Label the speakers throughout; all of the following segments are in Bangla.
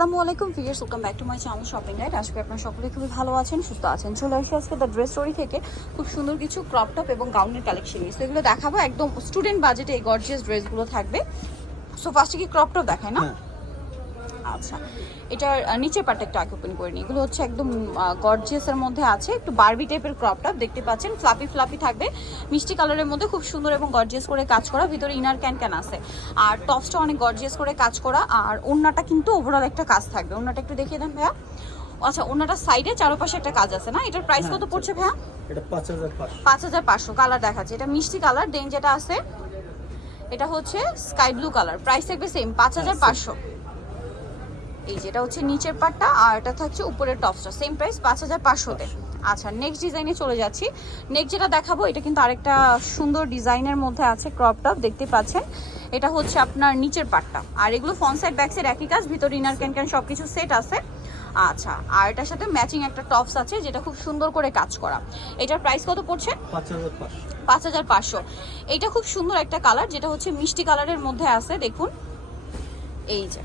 Speaker 1: আসসালামু আলাইকুম viewers, welcome back to my channel shopping guide. আজকে আপনারা সকলে খুবই ভালো আছেন, সুস্থ আছেন। চলে আসি আজকে দ্য ড্রেস স্টোরি থেকে। খুব সুন্দর কিছু ক্রপ টপ এবং গাউনের কালেকশন নিয়ে। এগুলো দেখাবো। একদম স্টুডেন্ট বাজেটে এই গর্জিয়াস ড্রেসগুলো থাকবে। সো ফার্স্টে কি ক্রপ টপ দেখায় না?
Speaker 2: হ্যাঁ।
Speaker 1: আচ্ছা এটার নিচের পার্টটা একটু আগে ওপেন করে নিই। এগুলো হচ্ছে একদম গর্জিয়াসের মধ্যে আছে। একটু বারবি টাইপের ক্রপ টপ দেখতে পাচ্ছেন। ফ্লাপি ফ্লাপি থাকবে। মিষ্টি কালারের মধ্যে খুব সুন্দর এবং গর্জিয়াস করে কাজ করা। ভিতরে ইনার ক্যান ক্যান আছে। আর টপসটা অনেক গর্জিয়াস করে কাজ করা। আর ওড়নাটা কিন্তু ওভারঅল একটা কাজ থাকবে। ওড়নাটা একটু দেখিয়ে দেন ভাইয়া। আচ্ছা ওড়নাটার সাইডে চারপাশে একটা কাজ আছে না? এটার প্রাইস কত
Speaker 2: হ্যাঁ,
Speaker 1: পড়ছে ভাইয়া?
Speaker 2: এটা পাঁচ হাজার পাঁচশো।
Speaker 1: পাঁচ হাজার পাঁচশো কালার দেখাচ্ছে। এটা মিষ্টি কালার দেন যেটা আছে এটা হচ্ছে স্কাই ব্লু কালার প্রাইস থাকবে সেম পাঁচ হাজার পাঁচশো। এই যেটা হচ্ছে নিচের পাটটা আর এটা থাকছে উপরের টপসটা। সেম প্রাইস পাঁচ হাজার পাঁচশোতে আচ্ছা নেক্সট ডিজাইনে চলে যাচ্ছি। নেক্সট যেটা দেখাবো এটা কিন্তু আরেকটা সুন্দর ডিজাইনের মধ্যে আছে ক্রপ টপ দেখতে পাচ্ছেন? এটা হচ্ছে আপনার নিচের পাটটা। আর এগুলো ফ্রন্ট সাইড ব্যাক সাইড একই কাজ ভিতর ইনার ক্যান ক্যান সব কিছু সেট আছে। আচ্ছা আর এটার সাথে ম্যাচিং একটা টপস আছে যেটা খুব সুন্দর করে কাজ করা। এটার প্রাইস কত পড়ছে?
Speaker 2: পাঁচ হাজার পাঁচশো।
Speaker 1: পাঁচ হাজার পাঁচশো। এইটা খুব সুন্দর একটা কালার যেটা হচ্ছে মিষ্টি কালারের মধ্যে আছে দেখুন। এই যে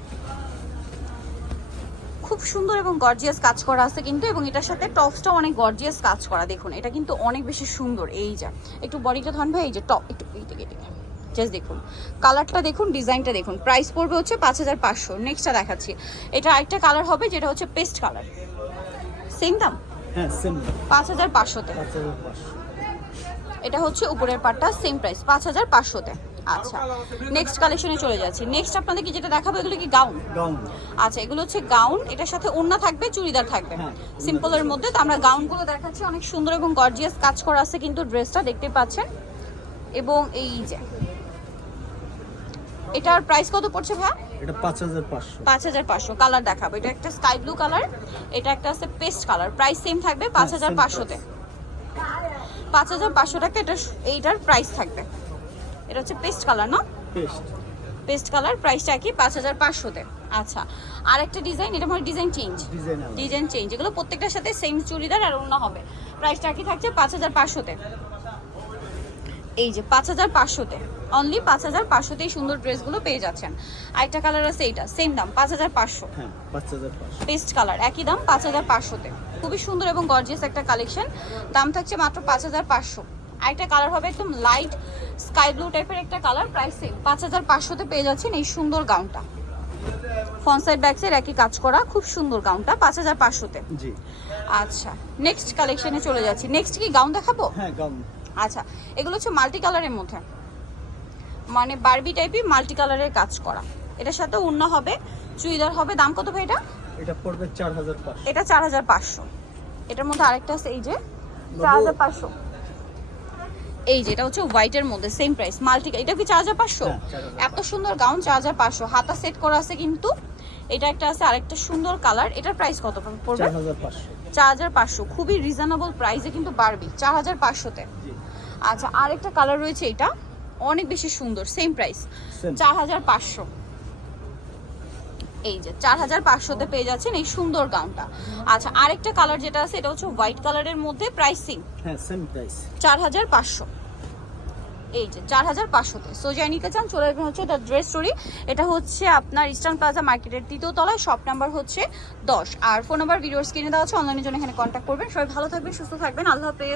Speaker 1: খুব সুন্দর এবং গর্জিয়াস কাজ করা আছে কিন্তু এবং এটার সাথে টপসটাও অনেক গর্জিয়াস কাজ করা। দেখুন এটা কিন্তু অনেক বেশি সুন্দর এই যা। একটু বডিটা থান ভাই এই যে টপ একটু এই দিকে জাস্ট দেখুন। কালারটা দেখুন ডিজাইনটা দেখুন। প্রাইস পড়বে হচ্ছে পাঁচ হাজার পাঁচশো। নেক্সটটা দেখাচ্ছি। এটা আরেকটা কালার হবে যেটা হচ্ছে পেস্ট কালার সেম দাম?
Speaker 2: হ্যাঁ সেম
Speaker 1: পাঁচ হাজার পাঁচশোতে। এটা হচ্ছে উপরের পার্টটা সেম প্রাইস পাঁচ হাজার পাঁচশোতে। আচ্ছা নেক্সট কালেকশনে চলে যাচ্ছি। নেক্সট আপনাদেরকে যেটা দেখাবো এগুলো কি গাউন আচ্ছা এগুলো হচ্ছে গাউন এটার সাথে ওড়না থাকবে চুড়িদার থাকবে।
Speaker 2: হ্যাঁ।
Speaker 1: সিম্পলের মধ্যে তো আমরা গাউনগুলো দেখাচ্ছি। অনেক সুন্দর এবং গর্জিয়াস কাজ করা আছে কিন্তু ড্রেসটা দেখতে পাচ্ছেন। এবং এই যে এটার প্রাইস কত পড়ছে ভাই
Speaker 2: এটা পাঁচ হাজার পাঁচশো।
Speaker 1: পাঁচ হাজার পাঁচশো কালার দেখাবো। এটা একটা স্কাই ব্লু কালার এটা একটা আছে পেস্ট কালার প্রাইস সেম থাকবে পাঁচ হাজার
Speaker 2: same
Speaker 1: পাঁচশোতে পাঁচ হাজার পাঁচশো টাকা এটা এইটার প্রাইস থাকবে। এটা হচ্ছে পেস্ট কালার না?
Speaker 2: পেস্ট।
Speaker 1: পেস্ট কালার প্রাইসটা কি পাঁচ হাজার পাঁচশোতে। আচ্ছা আর একটা ডিজাইন এটা মানে ডিজাইন চেঞ্জ
Speaker 2: ডিজাইন
Speaker 1: চেঞ্জ এগুলো প্রত্যেকটার সাথে সেম চুড়িদার আর অন্য হবে। প্রাইসটা কি থাকছে পাঁচ হাজার পাঁচশোতে। এই যে পাঁচ হাজার পাঁচশোতে। অনলি পাঁচ হাজার পাঁচশোতেই সুন্দর ড্রেসগুলো পেয়ে যাচ্ছেন। আরেকটা কালার আছে এইটা সেম দাম পাঁচ হাজার পাঁচশো।
Speaker 2: হ্যাঁ পাঁচ হাজার পাঁচশো।
Speaker 1: পেস্ট কালার একই দাম পাঁচ হাজার পাঁচশোতে। খুবই সুন্দর এবং গর্জিয়াস একটা কালেকশন দাম থাকছে মাত্র পাঁচ হাজার পাঁচশো। আরেকটা কালার হবে একদম লাইট স্কাই ব্লু টাইপের একটা কালার প্রাইস সেম পাঁচ হাজার পাঁচশোতে পেয়ে যাচ্ছেন এই সুন্দর গাউনটা। ফ্রন্ট সাইড ব্যাক সাইড একই কাজ করা খুব সুন্দর গাউনটা পাঁচ হাজার পাঁচশোতে। আচ্ছা নেক্সট কালেকশনে চলে যাচ্ছি। নেক্সট কি গাউন দেখাবো?
Speaker 2: হ্যাঁ
Speaker 1: আচ্ছা এগুলো হচ্ছে মাল্টি কালারের মধ্যে। মানে বারবি টাইপই মাল্টি কালারের কাজ করা। এটার সাথে অন্য হবে চুড়িদার হবে। দাম কত ভাই এটা?
Speaker 2: এটা পড়বে চার হাজার পাঁচশো।
Speaker 1: এটা চার হাজার পাঁচশো। এটার মধ্যে আরেকটা আছে এই যে চার হাজার পাঁচশো। এই যে এটা হচ্ছে হোয়াইটের মধ্যে সেম প্রাইস মাল্টি এটা কি চার হাজার পাঁচশো?
Speaker 2: হ্যাঁ, 4500
Speaker 1: এত সুন্দর গাউন চার হাজার পাঁচশো। হাতা সেট করা আছে কিন্তু এটা একটা আছে আরেকটা সুন্দর কালার এটার প্রাইস কত পড়বে?
Speaker 2: চার হাজার পাঁচশো।
Speaker 1: খুবই রিজনেবল প্রাইসে কিন্তু বাড়বি চার হাজার পাঁচশোতে। আচ্ছা আরেকটা কালার রয়েছে এটা অনেক বেশি সুন্দর সেম প্রাইস চার হাজার পাঁচশো। এই যে চার হাজার পাঁচশোতে পেয়ে যাচ্ছেন এই সুন্দর গাউনটা। আচ্ছা আরেকটা কালার যেটা আছে এটা হচ্ছে হোয়াইট কালারের মধ্যে প্রাইসিং
Speaker 2: হ্যাঁ
Speaker 1: চার হাজার পাঁচশো। এই যে চার হাজার পাঁচশোতে। সো যাই নিতে চান চলে আসবেন হচ্ছে দ্য ড্রেস স্টোরি এটা হচ্ছে আপনার ইস্টার্ন প্লাজা মার্কেটের তৃতীয় তলায় শপ নাম্বার হচ্ছে দশ। আর ফোন নাম্বার ভিডিওর স্ক্রিনে দেওয়া আছে অনলাইনের জন্য এখানে কন্ট্যাক্ট করবেন। সবাই ভালো থাকবেন সুস্থ থাকবেন। আল্লাহ হাফেজ।